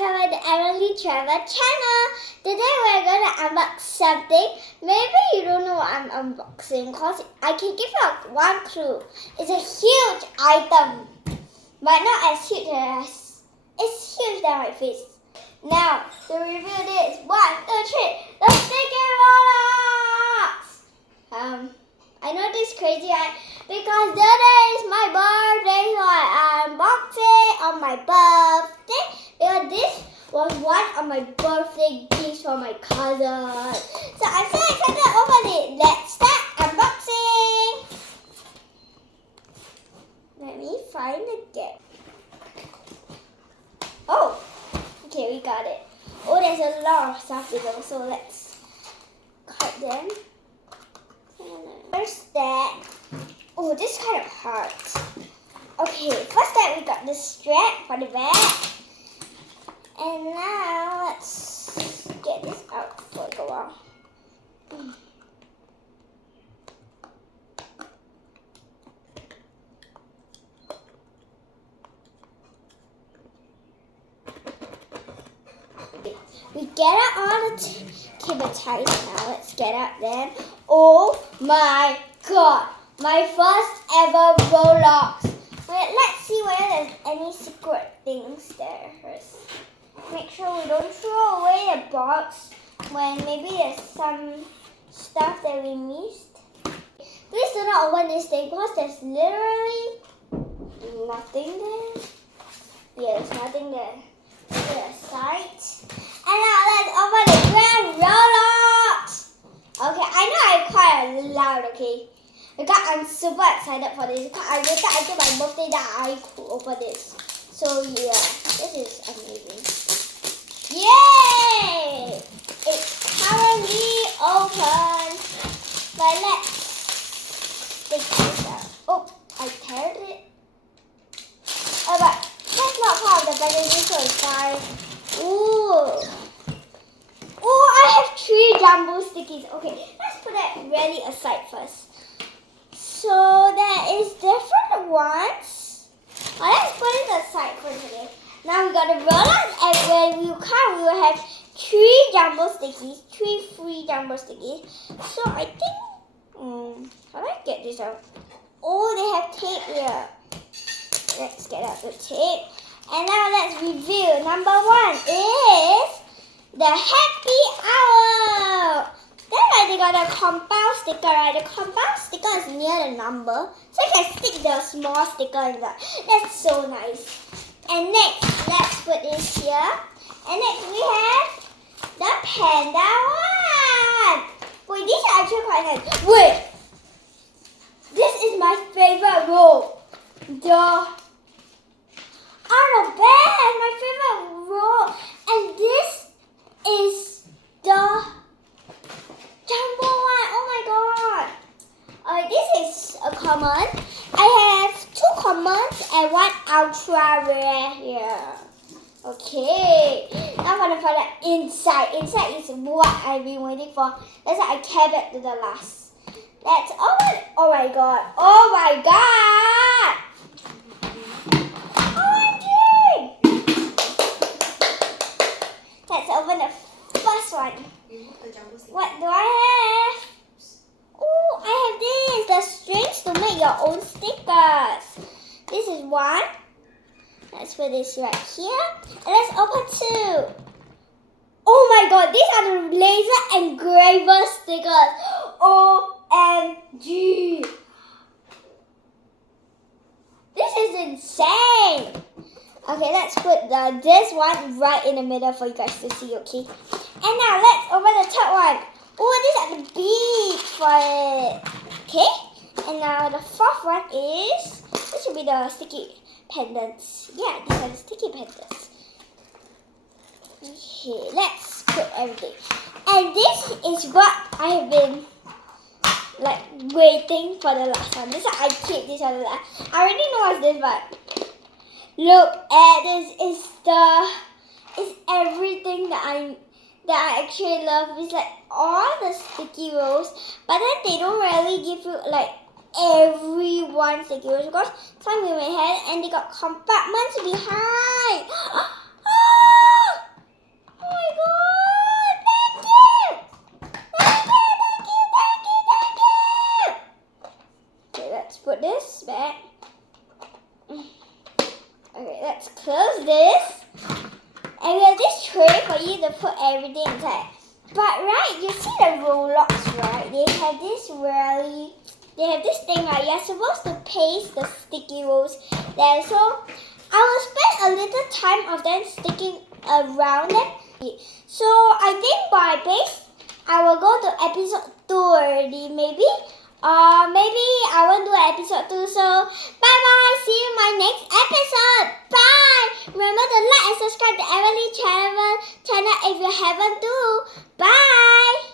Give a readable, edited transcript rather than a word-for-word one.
welcome to Emily Trevor channel. Today we're going to unbox something. Maybe you don't know what I'm unboxing because I can give you one clue. It's a huge item, but not as huge as, it's huge than my face. Now, to review this, 1, 2, 3, the sticky Rolluxe! I know this is crazy, right? Because today is my birthday, so I unboxed it on my birthday. Because this was one of my birthday gifts for my cousin. So I'm so excited to open it. Let's start unboxing. Let me find the gift. Oh, okay, we got it. Oh, there's a lot of stuff below, so let's cut them. First step. Oh, this kind of hard. Okay, first step we got the strap for the bag. And now let's get this out for a while. We get out all the cable ties now. Let's get out then. Oh my god! My first ever Rolluxe. Wait, let's see whether there's any secret things there first. Make sure we don't throw away the box when maybe there's some stuff that we missed. Please do not open this thing because there's literally nothing there. Yeah, there's nothing there. Put it aside. And now let's open the grand Rolluxe. Okay, I know I'm quite loud, okay? Because I'm super excited for this. Because I waited until my birthday that I could open this. So yeah, this is amazing. Yay! It's currently open. But let's take this out. Oh, I teared it. Oh, but that's not part of the packaging, so it's fine. Ooh. Oh, I have 3 jumbo stickies. Okay, let's put that really aside first. So there is different ones. Well, let's put it aside for today. Now we got the Rolluxe, and when we come, we will have 3 jumbo stickies, 3 free jumbo stickies. So I think, how do I get this out? Oh, they have tape here. Let's get out the tape. And now let's review. Number 1 is the Happy Hour. Then they got a compound sticker, right? The compound sticker is near the number, so you can stick the small sticker in that. That's so nice. And next, let's put this here. And next we have the panda one. Wait, these are actually quite nice. Wait, this is my favorite roll. The bear, my favorite roll. And this is the jumbo one. Oh my god. This is a common. I have 2 commons and 1 ultra rare here. Okay. Now I'm gonna find the inside. Inside is what I've been waiting for. That's why I kept it to the last. Let's open. Oh my god. Oh my god. OMG. Let's open the first one. What do I have? Oh, I have this. The strings to make your own stickers. This is 1. Let's put this right here. And let's open 2. Oh my god, these are the laser engraver stickers. OMG. This is insane. Okay, let's put this one right in the middle for you guys to see, okay? And now let's open the 3rd one. Oh, these are the beads for it. Okay? And now the 4th one is, this should be the sticky pendants. Yeah, these are the sticky pendants. Okay, let's put everything. And this is what I have been waiting for the last one. This one I keep this one the last. I already know what's this, but look at this. It's everything that I actually love. It's like all the sticky rolls, but then they don't really give you like every one sticky rolls because some we may have and they got compartments behind. Oh, Okay, let's close this. And we have this tray for you to put everything inside. But right, you see the Rolluxe, right? They have this thing, right? You're supposed to paste the sticky rolls there. So I will spend a little time of them sticking around them. So I think by base, I will go to episode 2 already, maybe. Maybe I won't do episode 2. So bye bye. See you in my next episode. Bye. Remember to like and subscribe to Emily channel if you haven't do. Bye.